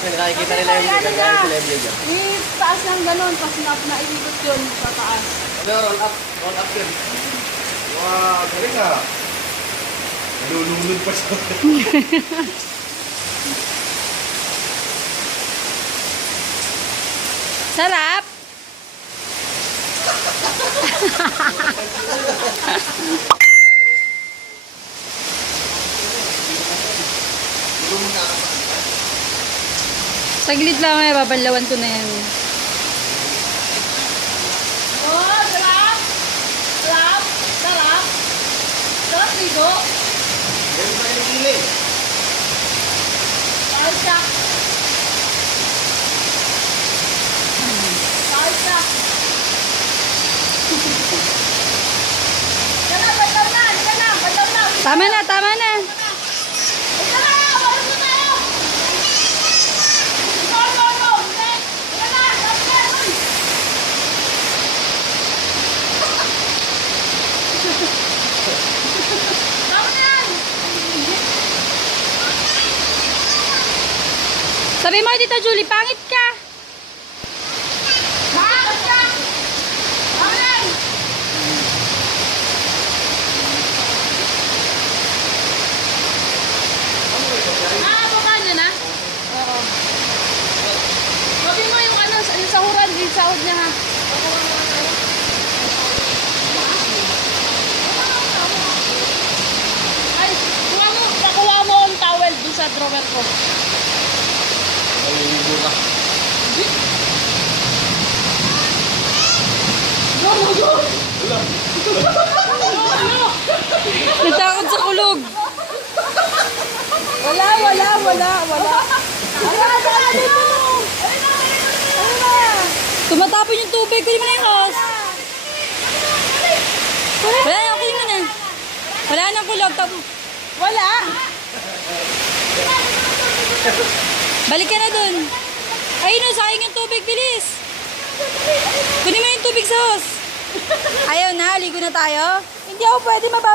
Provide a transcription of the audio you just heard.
Ay, nakikita nila yung gagaya na? sila yung video. I-taas lang ganun, tapos na, naikot yun sa taas. Ano, roll up. Roll up yun. Wow, galing ah. Nalulunod pa siya. Sarap! Saglit lang ay babanlawan ko na yan. Oh, sarap! Sarap! Sarap! Sarap dito! Galing pa yung kili. Salsa! Salsa! Yan na, bandaw na! Bandaw na! Tama na, tama na! Ito na! Balik mo tayo! No, no, no! Hindi! Yan na! Tapos na! Uy! Tama na yan! Sabi mo, Tita Julie, pangit ka! Pangit! Ah, niya na? Oo. Sabi mo yung ano, yung sahuran, yung sahod niya. Ay, kuha mo, nakuha mo ang towel dun sa drawer ko. Naliligo ka. Natakot sa kulog. Wala, wala, wala, wala. Wala, wala dito. Ano na? Tumatapon yung tubig. Kunin mo na yung hose. Wala na, kunin mo na. Wala nang kulog. Tap- Wala. Balik ka na dun. Ayun o, sayang yung tubig. Bilis. Kunin mo yung tubig sa hose. Ayaw na, ligo na tayo. Hindi ako pwede mababa.